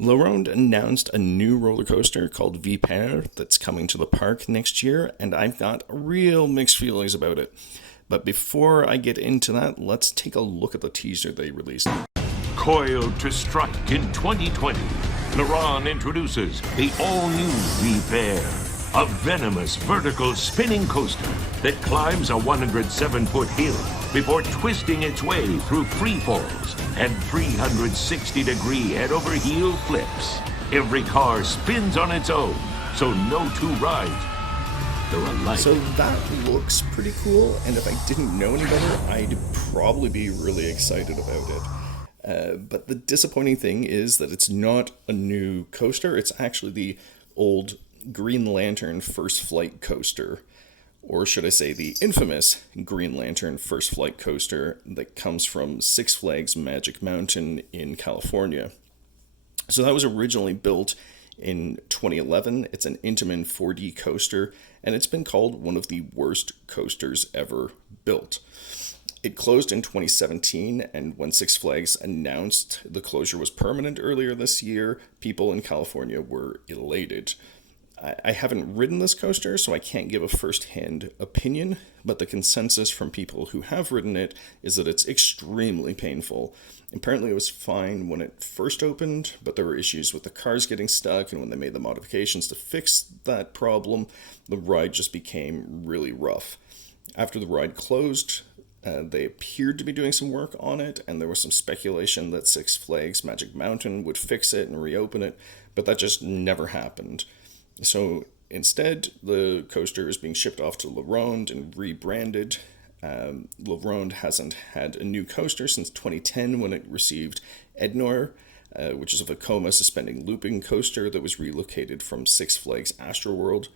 Ronde announced a new roller coaster called Vipère that's coming to the park next year, and I've got real mixed feelings about it. But before I get into that, let's take a look at the teaser they released. Coiled to strike in 2020, Ronde introduces the all-new Vipère, a venomous vertical spinning coaster that climbs a 107-foot hill before twisting its way through free falls and 360-degree head-over-heel flips. Every car spins on its own, so no two rides are alike. So that looks pretty cool, and if I didn't know any better, I'd probably be really excited about it. But the disappointing thing is that it's not a new coaster, it's actually the old Green Lantern First Flight coaster. Or should I say the infamous Green Lantern First Flight coaster that comes from Six Flags Magic Mountain in California. So that was originally built in 2011. It's an Intamin 4D coaster, and it's been called one of the worst coasters ever built. It closed in 2017, and when Six Flags announced the closure was permanent earlier this year, people in California were elated. I haven't ridden this coaster, so I can't give a first-hand opinion, but the consensus from people who have ridden it is that it's extremely painful. Apparently it was fine when it first opened, but there were issues with the cars getting stuck, and when they made the modifications to fix that problem, the ride just became really rough. After the ride closed, they appeared to be doing some work on it, and there was some speculation that Six Flags Magic Mountain would fix it and reopen it, but that just never happened. So instead, the coaster is being shipped off to Ronde and rebranded. Ronde hasn't had a new coaster since 2010 when it received Ednor, which is a Vekoma suspending looping coaster that was relocated from Six Flags Astroworld.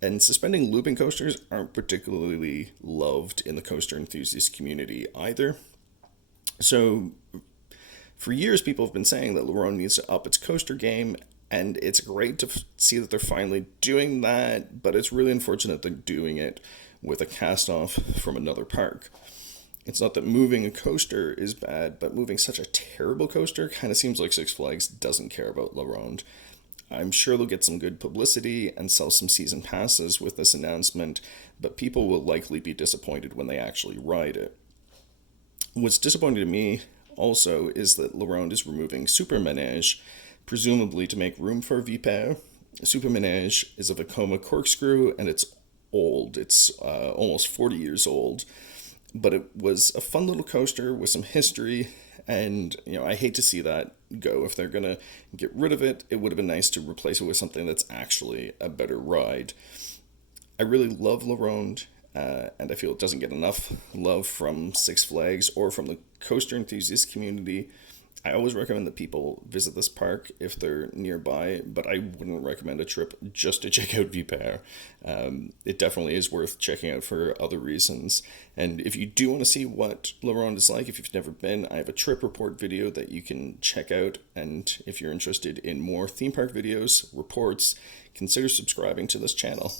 And suspending looping coasters aren't particularly loved in the coaster enthusiast community either. So for years, people have been saying that Ronde needs to up its coaster game, and it's great to see that they're finally doing that, but it's really unfortunate they're doing it with a cast-off from another park. It's not that moving a coaster is bad, but moving such a terrible coaster kind of seems like Six Flags doesn't care about Ronde. I'm sure they'll get some good publicity and sell some season passes with this announcement, but people will likely be disappointed when they actually ride it. What's disappointing to me also is that Ronde is removing Super Manège, presumably to make room for Vipère. Super Manège is a Vekoma corkscrew, and it's old. It's almost 40 years old, but it was a fun little coaster with some history, and I hate to see that go. If they're gonna get rid of it, it would have been nice to replace it with something that's actually a better ride. I really love Ronde, and I feel it doesn't get enough love from Six Flags or from the coaster enthusiast community. I always recommend that people visit this park if they're nearby, but I wouldn't recommend a trip just to check out Vipère. It definitely is worth checking out for other reasons. And if you do want to see what Ronde is like, if you've never been, I have a trip report video that you can check out. And if you're interested in more theme park videos, reports, consider subscribing to this channel.